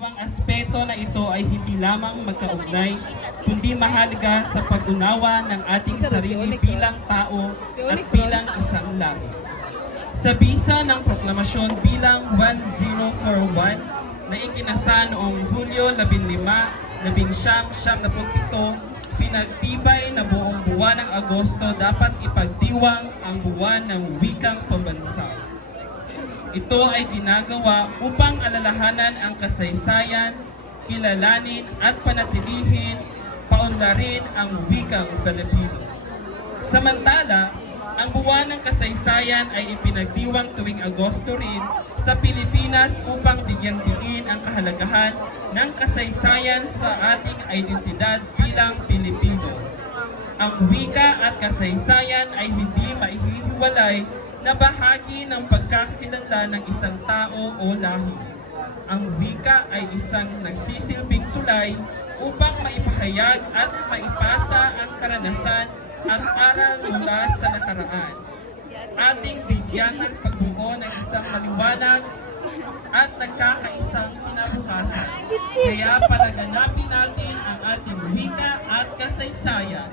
ginagawang aspeto na ito ay hindi lamang magkaugnay, kundi mahalaga sa pag-unawa ng ating sarili bilang tao at bilang isang lahi. Sa bisa ng proklamasyon bilang 1041 na ikinasa noong Hulyo 15, 1977, pinagtibay na buong buwan ng Agosto dapat ipagdiwang ang buwan ng wikang pambansa. Ito ay ginagawa upang alalahanan ang kasaysayan, kilalanin at panatilihin, paunlarin ang wikang Filipino. Samantala, ang buwan ng kasaysayan ay ipinagdiwang tuwing Agosto rin sa Pilipinas upang bigyang diin ang kahalagahan ng kasaysayan sa ating identidad bilang Pilipino. Ang wika at kasaysayan ay hindi maihihiwalay na bahagi ng pagkakilala ng isang tao o lahi. Ang wika ay isang nagsisilbing tulay upang maipahayag at maipasa ang karanasan at aral mula sa nakaraan. Ating bigyan ng pagbuo ng isang maliwanag at nagkakaisang kinabukasan. Kaya palaganapin natin ang ating wika at kasaysayan